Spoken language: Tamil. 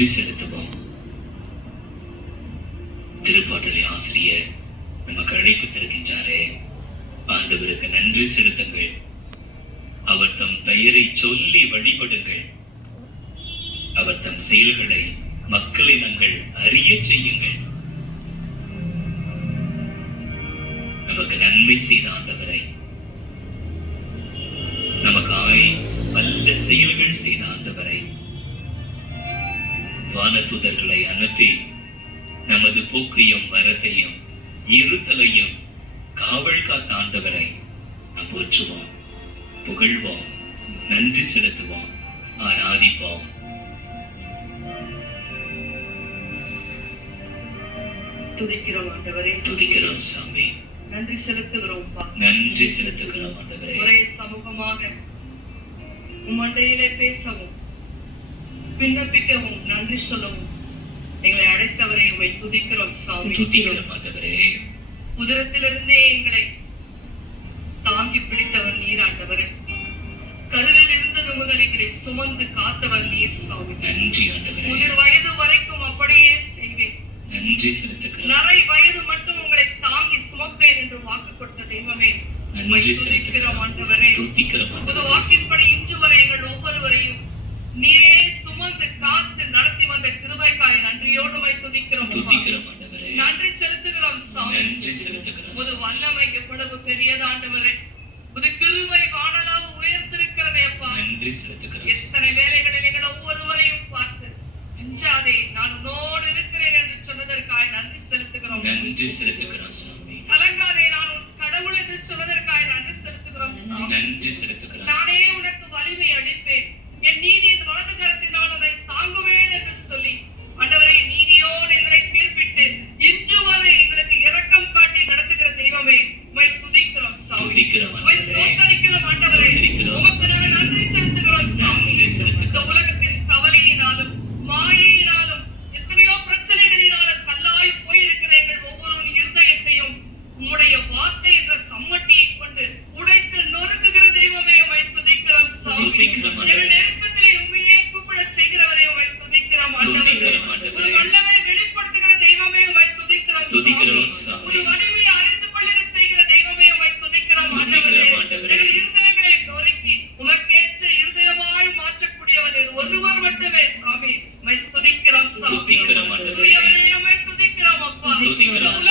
நன்றி செலுத்துவோம். திருப்பாடலை ஆசிரியர் நமக்கு அழைப்பு தருகின்றாரே, ஆண்டவருக்கு நன்றி செலுத்துங்கள், அவர் தம் பெயரை சொல்லி வழிபடுங்கள், அவர் தம் செயல்களை மக்களினங்கள் அறிய செய்யுங்கள். நமக்கு நன்மை செய்த ஆண்டவரை, நமக்காய் நல்ல செயல்கள் செய்த ஆண்டவரை, வானதூதர்களை அனுப்பி நமது போக்கையும் வரத்தையும் இருத்தலையும் காவல் காத்த ஆண்டவரை நாம் போற்றுவோம், புகழ்வோம், நன்றி செலுத்துவோம், ஆராதிப்போம். துதிக்கிறோம் ஆண்டவரே, துதிக்கிறோம் சாமி, நன்றி செலுத்துகிறோம், நன்றி செலுத்துகிறோம் ஆண்டவரே. ஒரே சமூகமாக உம்மண்டையிலே பேசவும் விண்ணப்பிக்கவும் நன்றி சொல்லவும் எங்களை அழைத்தவரை உம்மை துதிக்கிறோம் சாமி, துதிக்கிறோம் ஆண்டவரே. உதரத்திலிருந்தே எங்களை தாங்கி பிடித்தவர் நீர் ஆண்டவரே, கருவில் இருந்தது முதல் எங்களை சுமந்து காத்தவர் நீர் சாமி. நன்றி ஆண்டவரே. முதிர் வயது வரைக்கும் அப்படியே செய்வேன், நன்றி செலுத்துகிறோம். நரை வயது மட்டும் உங்களை தாங்கி சுமப்பேன் என்று வாக்கு கொடுத்த தெய்வமே, நன்றி செலுத்துகிறோம் ஆண்டவரே. துதிக்கிறோம் புது ஆண்டவரே. வாக்கின்படி இன்று வரை எங்கள் ஒவ்வொருவரையும் நீரே சுமந்து காத்து நடத்தி வந்த கிருபைக்காய் நன்றியோடு உம்மை துதிக்கிறோம், துதிக்கிறோம் ஆண்டவரே. நன்றி செலுத்துகிறோம் சாமி. நன்றி செலுத்துகிறோம். புது வல்லமை எவ்வளவு பெரியது ஆண்டவரே, புது கிருபை வானளாவு உயர்ந்திருக்கிறதே அப்பா. நன்றி செலுத்துகிறோம். எத்தனை வேளைகளில் எங்கள் ஒவ்வொருவரையும் பார்த்து அஞ்சாதே நான் உன்னோடு இருக்கிறேன் என்று சொன்னதற்காய் நன்றி செலுத்துகிறோம். நன்றி செலுத்துகிறோம் சாமி. கலங்காதே நான் உன் கடவுள் என்று சொன்னதற்காய் நன்றி செலுத்துகிறோம் சாமி. நன்றி செலுத்துகிறோம். நானே உனக்கு வலிமை அளிப்பேன், என் நீதியின் வலது கரத்தினால் அதை தாங்குவேன் என்று சொல்லி ஆண்டவரே நீதியோடு எங்களை தீர்ப்பிட்டு இன்று வரை எங்களுக்கு இரக்கம் காட்டி நடத்துகிற தெய்வமே, உம்மை துதிக்கிறோம் சாமி, துதிக்கிறோம் உம்மை ஆண்டவரே. ஸ்தோத்திரிக்கிறோம் ஆண்டவரே, உமக்கு நாங்கள் நன்றி செலுத்துகிறோம் சாமி. நன்றி செலுத்துகிறோம். இந்த உலகத்தின் கவலையினாலும் மாயையினாலும் எத்தனையோ பிரச்சனைகளினாலும் கல்லாய் போயிருக்கிற எங்கள் ஒவ்வொரு இருதயத்தையும் உம்முடைய வார்த்தை என்ற சம்மட்டியை கொண்டு உடைத்து நொறுக்குகிற தெய்வமே, உம்மை துதிக்கிறோம் சாமி. துதிக்கிறோம் ஆண்டவரே. எங்கள் நெருக்கத்திலே உம்மையே கூப்பிடச் செய்கிறவரே, உம்மை துதிக்கிறோம் ஆண்டவரே. துதிக்கிறோம் ஆண்டவரே. புது வல்லமை வெளிப்படுத்துகிற தெய்வமே, உம்மை துதிக்கிறோம் துதிக்கிறோம் சாமி. சாமி. புது வலிமையை அறிந்து கொள்ளுகச் செய்கிற தெய்வமே, உம்மை துதிக்கிறோம் ஆண்டவரே. துதிக்கிறோம் ஆண்டவரே. எங்கள் இருதயங்களை நொறுக்கி உமக்கேற்ற இருதயமாய் மாற்றக்கூடியவர் நீர் ஒருவர் மட்டுமே சாமி, உம்மை துதிக்கிறோம் சாமி. துதிக்கிறோம் ஆண்டவரே. தூயவரே, உம்மை துதிக்கிறோம் அப்பா. துதிக்கிறோம் இந்த